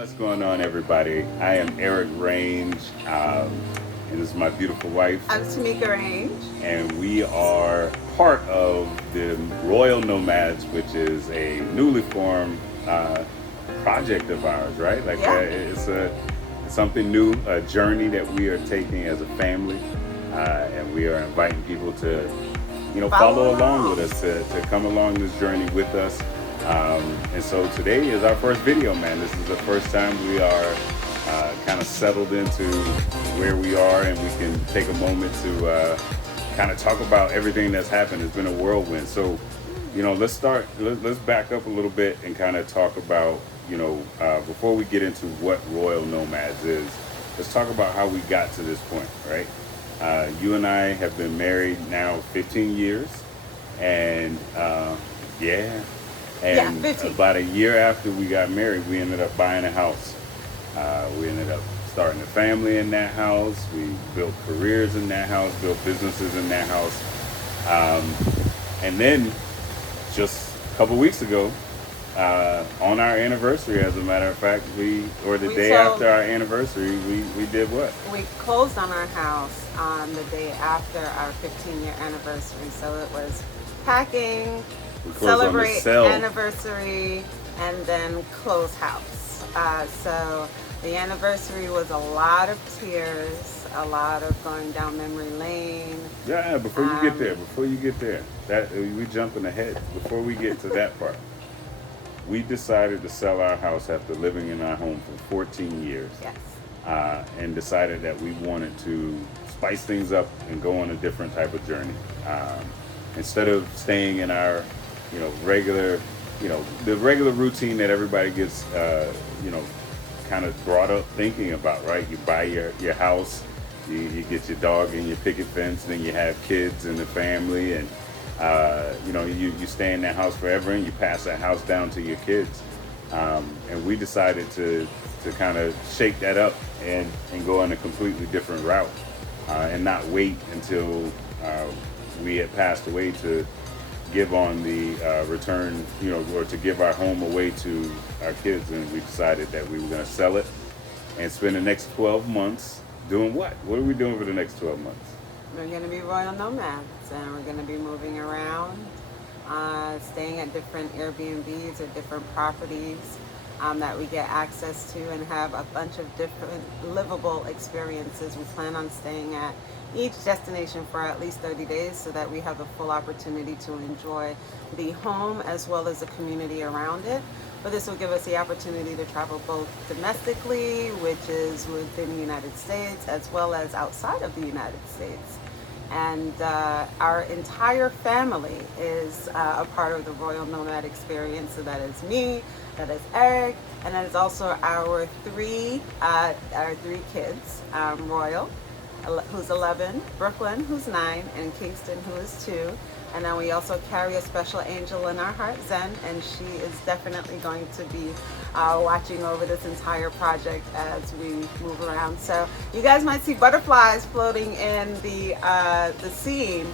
What's going on, everybody? I am Erik Range, and this is my beautiful wife, I'm Tamieka Range. and we are part of the Royal Nomads, which is a newly formed project of ours, right? Yeah. It's something new, a journey that we are taking as a family, and we are inviting people to, follow Follow along with along. us, to come along this journey with us. And so today is our first video, man. This is the first time we are kind of settled into where we are, and we can take a moment to kind of talk about everything that's happened. It's been a whirlwind. So, let's start. Let's back up a little bit and kind of talk about, before we get into what Royal Nomads is, let's talk about how we got to this point, right? You and I have been married now 15 years, and yeah. Yeah, And 15. about a year after we got married, we ended up buying a house. We ended up starting a family in that house. We built careers in that house, built businesses in that house. And then just a couple weeks ago, on our anniversary, as a matter of fact, the We day sold- after our anniversary, we did what? We closed on our house on the day after our 15-year anniversary. So it was packing, We closed on the celebrate sale. anniversary, and then close house. So the anniversary was a lot of tears, a lot of going down memory lane. Yeah, before you get there, that we jumping ahead. Before we get to that part, we decided to sell our house after living in our home for 14 years, Yes. and decided that we wanted to spice things up and go on a different type of journey. Instead of staying in our, regular, the regular routine that everybody gets, kind of brought up thinking about, right? You buy your house, you get your dog and your picket fence, then you have kids and the family, and you stay in that house forever, and you pass that house down to your kids. And we decided to kind of shake that up and go on a completely different route, and not wait until we had passed away to give on the return, or to give our home away to our kids. And we decided that we were going to sell it and spend the next 12 months doing what? What are we doing for the next 12 months? We're going to be Royal Nomads, and we're going to be moving around, staying at different Airbnbs or different properties that we get access to, and have a bunch of different livable experiences. We plan on staying at each destination for at least 30 days so that we have the full opportunity to enjoy the home as well as the community around it. But this will give us the opportunity to travel both domestically, which is within the United States, as well as outside of the United States. And our entire family is a part of the Royal Nomad experience. So that is me, that is Erik, and that is also our three kids, Royal, who's 11, Brooklyn, who's 9, and Kingston, who is 2. And then we also carry a special angel in our heart, Zen, and she is definitely going to be watching over this entire project as we move around. So you guys might see butterflies floating in the scene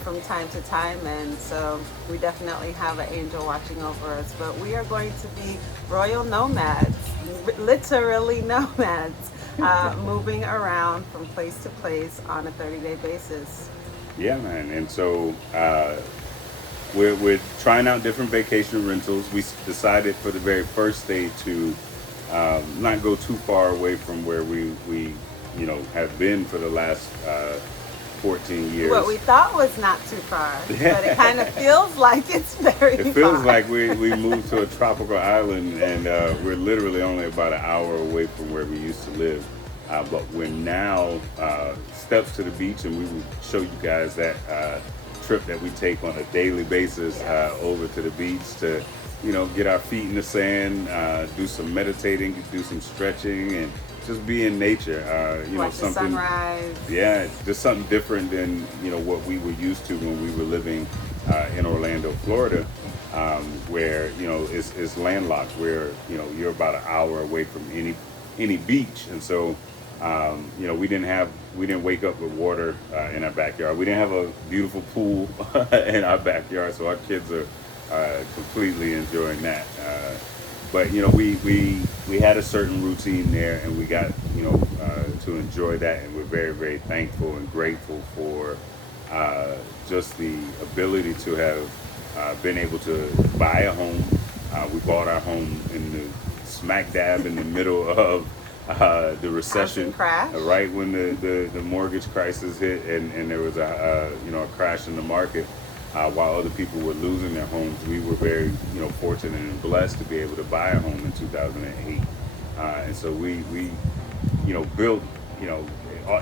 from time to time, and so we definitely have an angel watching over us. But we are going to be Royal Nomads, literally nomads, moving around from place to place on a 30-day basis. Yeah, man. And so we're trying out different vacation rentals. We decided for the very first day to not go too far away from where we have been for the last 14 years. What we thought was not too far, but it kind of feels like it's very far. It feels like we moved to a tropical island, and we're literally only about an hour away from where we used to live. But we're now steps to the beach, and we will show you guys that trip that we take on a daily basis over to the beach to, get our feet in the sand, do some meditating, do some stretching, and just be in nature. Watch the something. sunrise. Yeah, it's just something different than what we were used to when we were living in Orlando, Florida, where it's landlocked, where you're about an hour away from any beach, and so. We didn't wake up with water in our backyard. We didn't have a beautiful pool in our backyard, so our kids are completely enjoying that. but we had a certain routine there, and we got to enjoy that, and we're very, very thankful and grateful for just the ability to have been able to buy a home. We bought our home in the smack dab in the middle of the recession, crash. right when the mortgage crisis hit, and there was a crash in the market. While other people were losing their homes, we were very fortunate and blessed to be able to buy a home in 2008, and so we built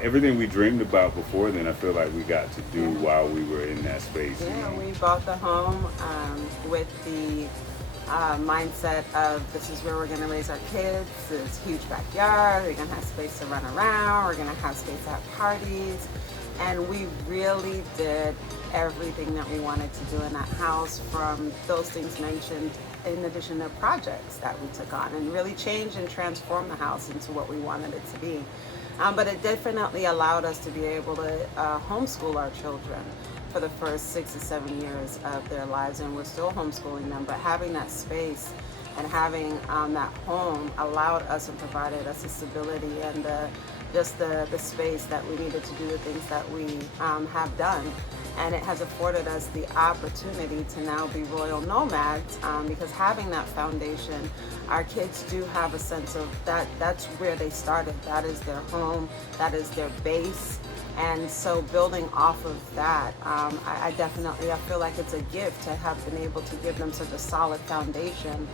everything we dreamed about before then. I feel like we got to do while we were in that space. Yeah, we bought the home with the mindset of this is where we're going to raise our kids. It's a huge backyard. We're going to have space to run around. We're going to have space to have parties. And we really did everything that we wanted to do in that house, from those things mentioned, in addition to projects that we took on, and really changed and transformed the house into what we wanted it to be. But it definitely allowed us to be able to homeschool our children for the first 6 to 7 years of their lives, and we're still homeschooling them. But having that space and having that home allowed us and provided us the stability and just the space that we needed to do the things that we have done. And it has afforded us the opportunity to now be royal nomads, because having that foundation, our kids do have a sense of that's where they started. That is their home, that is their base. And so building off of that, I feel like it's a gift to have been able to give them such a solid foundation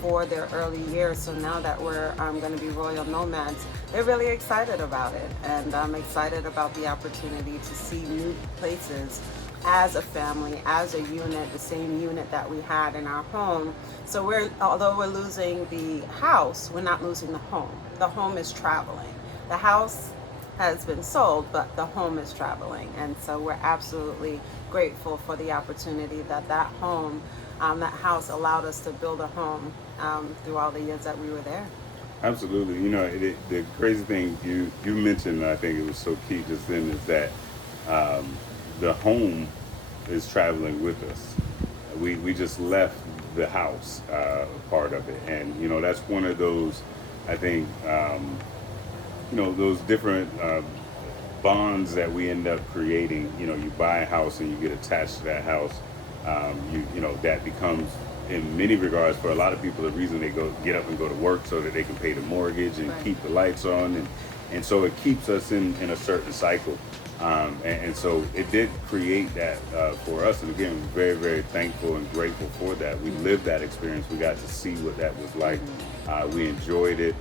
for their early years. So now that we're going to be royal nomads, they're really excited about it. And I'm excited about the opportunity to see new places as a family, as a unit, the same unit that we had in our home. So although we're losing the house, we're not losing the home. The home is traveling. The house has been sold, but the home is traveling. And so we're absolutely grateful for the opportunity that home, that house allowed us to build a home through all the years that we were there. Absolutely. The crazy thing you mentioned, I think it was so key just then, is that the home is traveling with us. We just left the house part of it, and that's one of those, I think, those different bonds that we end up creating. You buy a house and you get attached to that house. That becomes, in many regards, for a lot of people, the reason they get up and go to work, so that they can pay the mortgage and keep the lights on, and so it keeps us in a certain cycle. And so it did create that for us, and again, we're very, very thankful and grateful for that. We lived that experience. We got to see what that was like. We enjoyed it.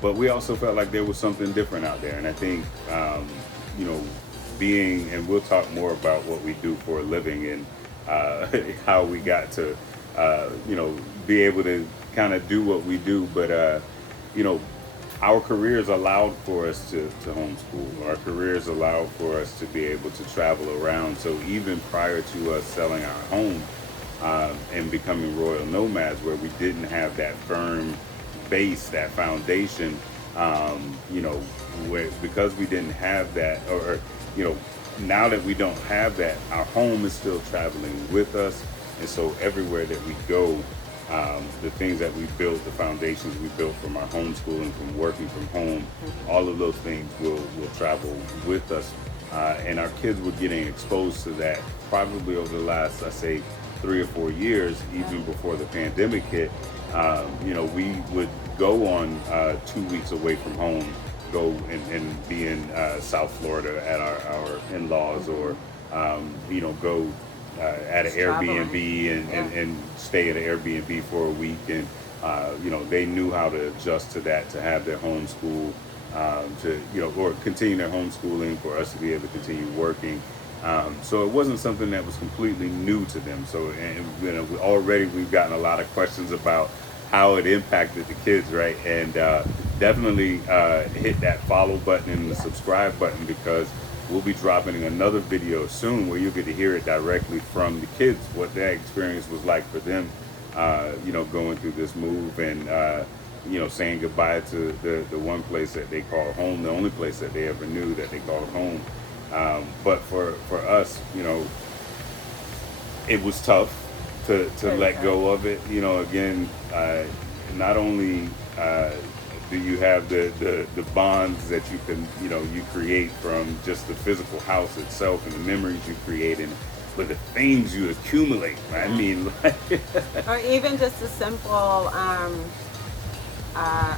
But we also felt like there was something different out there. And I think, and we'll talk more about what we do for a living and how we got to, be able to kind of do what we do. But, our careers allowed for us to homeschool. Our careers allowed for us to be able to travel around. So even prior to us selling our home and becoming royal nomads, where we didn't have that firm base, that foundation, because we didn't have that, or now that we don't have that, our home is still traveling with us. And so everywhere that we go, the things that we built, the foundations we built from our homeschooling, from working from home, all of those things will travel with us. And our kids were getting exposed to that probably over the last, I say, 3 or 4 years, even before the pandemic hit. We would go on 2 weeks away from home, go and be in South Florida at our in-laws, or go at an Airbnb and stay at an Airbnb for a week. And they knew how to adjust to that, to have their homeschool, or continue their homeschooling, for us to be able to continue working. So it wasn't something that was completely new to them. So, already we've gotten a lot of questions about how it impacted the kids, right? And definitely hit that follow button and the subscribe button, because we'll be dropping another video soon where you'll get to hear it directly from the kids, what that experience was like for them, going through this move, and saying goodbye to the one place that they call home, the only place that they ever knew that they called home. But for us, it was tough. to let go of it. You know, again, not only do you have the bonds that you can, you know, you create from just the physical house itself and the memories you create in it, but the things you accumulate. I mean, like or even just a simple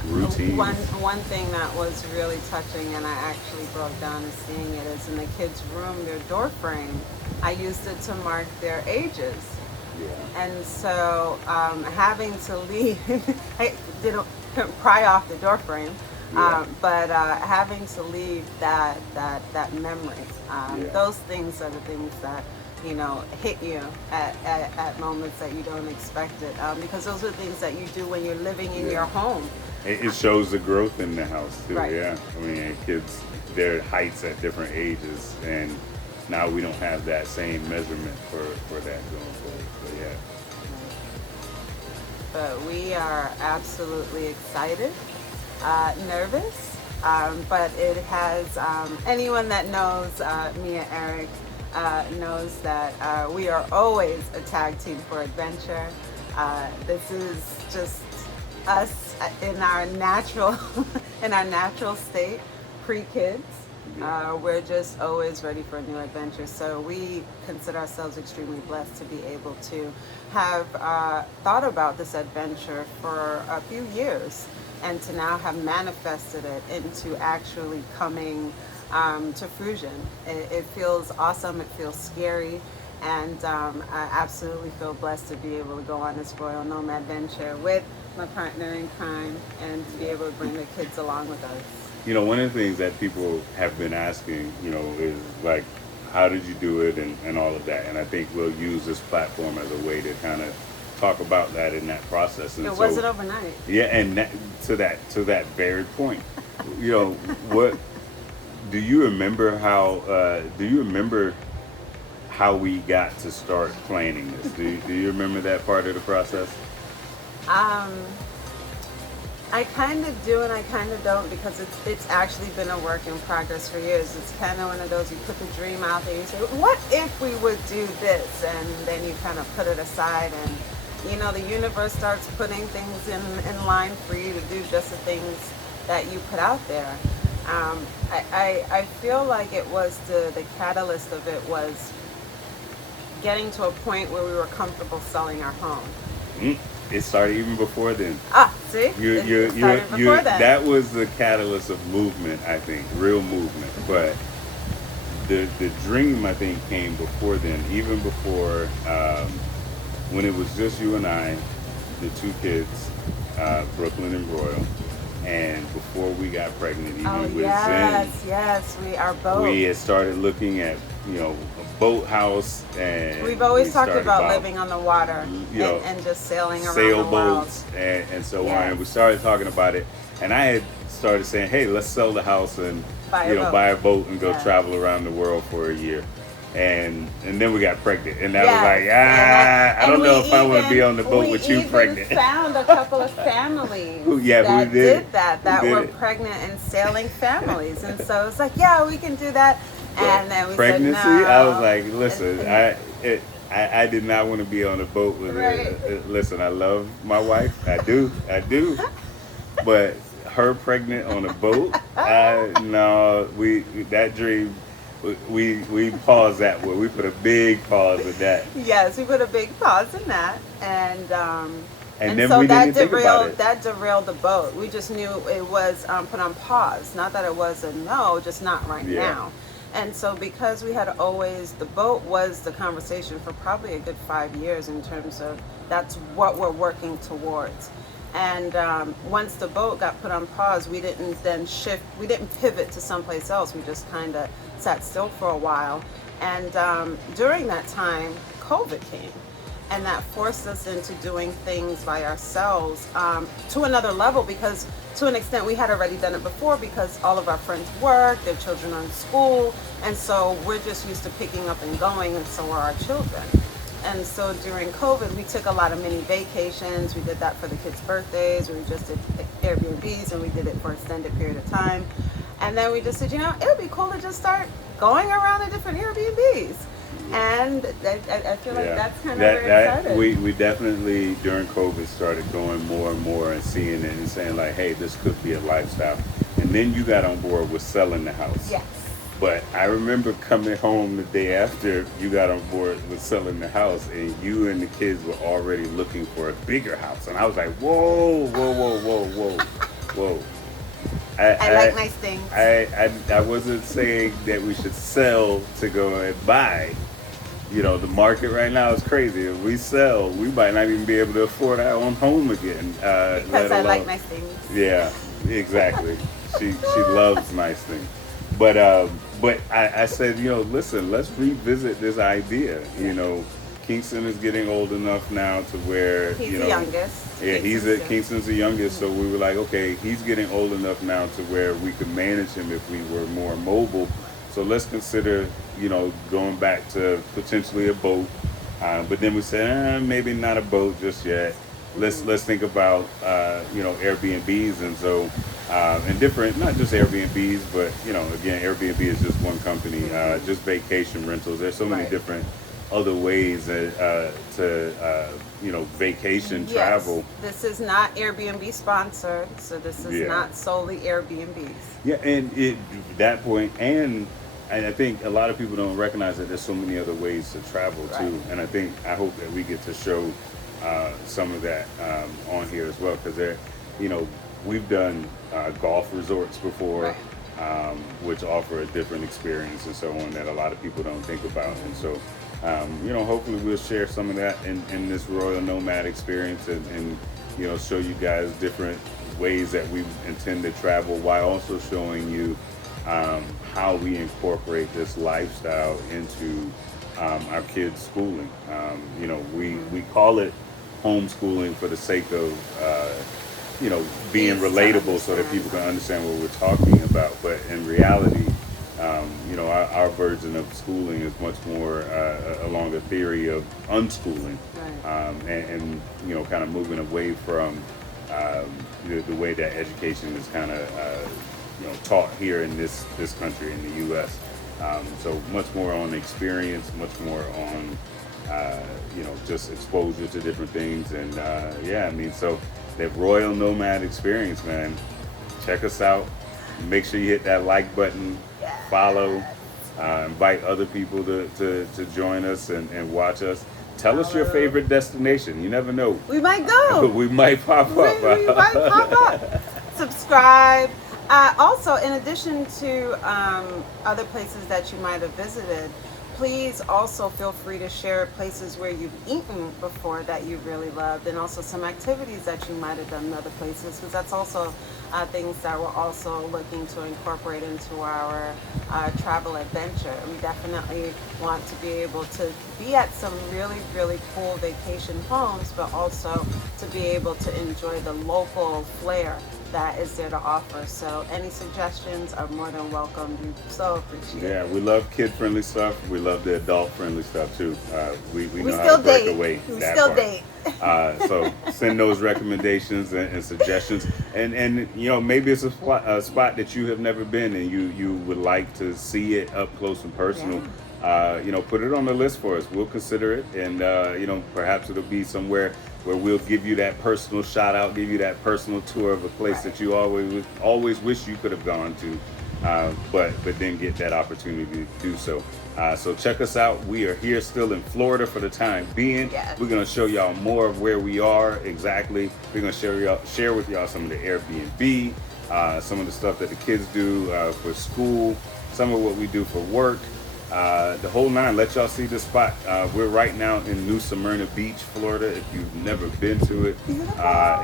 routine. One thing that was really touching, and I actually broke down seeing it, is in the kids' room, their door frame. I used it to mark their ages. Yeah. And so having to leave, I didn't pry off the door frame, but having to leave that memory, those things are the things that, you know, hit you at moments that you don't expect it, because those are the things that you do when you're living in your home. It shows the growth in the house too. Right. Yeah, I mean, kids, their heights at different ages, and now we don't have that same measurement for that going forward. So yeah. But we are absolutely excited, nervous, but it has, anyone that knows me and Erik knows that we are always a tag team for adventure. This is just us in our natural state, pre-kids. We're just always ready for a new adventure. So we consider ourselves extremely blessed to be able to have thought about this adventure for a few years, and to now have manifested it into actually coming to fruition. It feels awesome. It feels scary. And I absolutely feel blessed to be able to go on this Royal Nomad venture with my partner in crime, and to be able to bring the kids along with us. You know, one of the things that people have been asking, you know, is like, how did you do it, and all of that. And I think we'll use this platform as a way to kind of talk about that in that process. And it wasn't overnight. Yeah, and to that very point, you know, what do you remember how we got to start planning this? Do you remember that part of the process? I kind of do and I kind of don't, because it's actually been a work in progress for years. It's kind of one of those, you put the dream out there, you say, what if we would do this? And then you kind of put it aside, and you know, the universe starts putting things in line for you to do just the things that you put out there. I feel like it was the catalyst of it was getting to a point where we were comfortable selling our home. It started even before then. See? It started before then. That was the catalyst of movement, I think, real movement. But the dream, I think, came before then, even before when it was just you and I, the two kids, Brooklyn and Royal. And before we got pregnant, even with Zen, we are both. We had started looking at, you know, a boat house, and we've always talked about living on the water, you know, and just sailing around the world. Sailboats and so on. And we started talking about it, and I had started saying, hey, let's sell the house and buy a boat and go travel around the world for a year. And then we got pregnant, and that was like, I don't know if I want to be on the boat with you pregnant. We found a couple of families that did that were pregnant and sailing families, and so it's like, yeah, we can do that. But and then we pregnancy, said no. I was like, listen, I did not want to be on the boat with her. Listen, I love my wife, I do, but her pregnant on a boat, that dream. We paused that one. We put a big pause in that. Yes, we put a big pause in that, and then so we that didn't think about it. That derailed the boat. We just knew it was put on pause. Not that it was a no, just not right now. And so because we had always, the boat was the conversation for probably a good 5 years in terms of that's what we're working towards. And once the boat got put on pause, we didn't then shift, we didn't pivot to someplace else. We just kind of sat still for a while. And during that time, COVID came. And that forced us into doing things by ourselves to another level, because to an extent we had already done it before, because all of our friends work, their children are in school, and so we're just used to picking up and going, and so are our children. And so during COVID, we took a lot of mini vacations. We did that for the kids' birthdays. We just did Airbnbs, and we did it for an extended period of time. And then we just said, you know, it would be cool to just start going around to different Airbnbs. And I feel like that's kind of that where it that started. we definitely during COVID started going more and more and seeing it and saying like, hey, this could be a lifestyle. And then you got on board with selling the house. Yes. But I remember coming home the day after you got on board with selling the house, and you and the kids were already looking for a bigger house, and I was like, whoa, whoa, whoa, whoa, whoa, whoa. I like nice things. I wasn't saying that we should sell to go and buy. You know, the market right now is crazy. If we sell, we might not even be able to afford our own home again. Because I like nice things. Yeah, exactly. she loves nice things. But I said, you know, listen, let's revisit this idea. You know, Kingston is getting old enough now to where He's you know the youngest. yeah, Kingston's the youngest, so we were like, okay, he's getting old enough now to where we could manage him if we were more mobile. So let's consider, you know, going back to potentially a boat. But then we said, maybe not a boat just yet. Let's think about, you know, Airbnbs, and so and different, not just Airbnbs, but you know, again, Airbnb is just one company. Just vacation rentals. There's so many different other ways to you know, vacation travel. This is not Airbnb sponsored, so this is not solely Airbnbs. Yeah, and that point, and I think a lot of people don't recognize that there's so many other ways to travel too. And I hope that we get to show some of that on here as well, because you know, we've done golf resorts before. Which offer a different experience and so on that a lot of people don't think about. And so, you know, hopefully we'll share some of that in this Royal Nomad experience and, you know, show you guys different ways that we intend to travel while also showing you how we incorporate this lifestyle into our kids' schooling. You know, we call it homeschooling for the sake of you know, being relatable so that people can understand what we're talking about. But in reality, you know, our version of schooling is much more along the theory of unschooling, and you know, kind of moving away from the way that education is kind of you know, taught here in this country, in the U.S. So much more on experience, much more on you know, just exposure to different things, and yeah, I mean, so. That Royal Nomad experience, man. Check us out. Make sure you hit that like button, follow, invite other people to join us and watch us. Tell us your favorite destination. You never know. We might go. We might pop up. We might pop up. Subscribe. Also, in addition to other places that you might have visited, please also feel free to share places where you've eaten before that you really loved, and also some activities that you might have done in other places, because that's also things that we're also looking to incorporate into our travel adventure. We definitely want to be able to be at some really, really cool vacation homes, but also to be able to enjoy the local flair that is there to offer. So any suggestions are more than welcome. We so appreciate it. Yeah, we love kid-friendly stuff. We love the adult-friendly stuff too. We know how still to break date. away We that still part. date. So send those recommendations and suggestions, and you know, maybe it's a spot that you have never been and you would like to see it up close and personal. You know, put it on the list for us. We'll consider it, and you know, perhaps it'll be somewhere where we'll give you that personal shout out, give you that personal tour of a place that you always wish you could have gone to, but then get that opportunity to do so. So check us out. We are here still in Florida for the time being. We're gonna show y'all more of where we are exactly. We're gonna share with y'all some of the Airbnb, some of the stuff that the kids do for school, some of what we do for work. The whole nine. Let y'all see this spot. We're right now in New Smyrna Beach, Florida. If you've never been to it,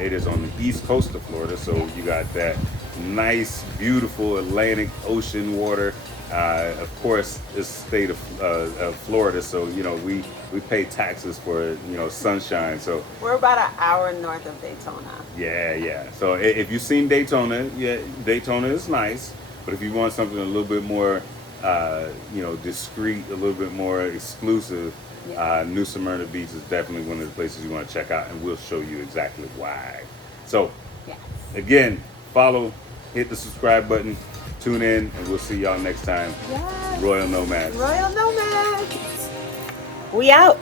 it is on the east coast of Florida. So you got that nice, beautiful Atlantic Ocean water. Of course, it's the state of Florida, so you know we pay taxes for, you know, sunshine. So we're about an hour north of Daytona. Yeah. So if you've seen Daytona, Daytona is nice. But if you want something a little bit more, you know, discreet, a little bit more exclusive, New Smyrna Beach is definitely one of the places you want to check out, and we'll show you exactly why. So, again, follow, hit the subscribe button, tune in, and we'll see y'all next time. Royal Nomads. Royal Nomads. We out.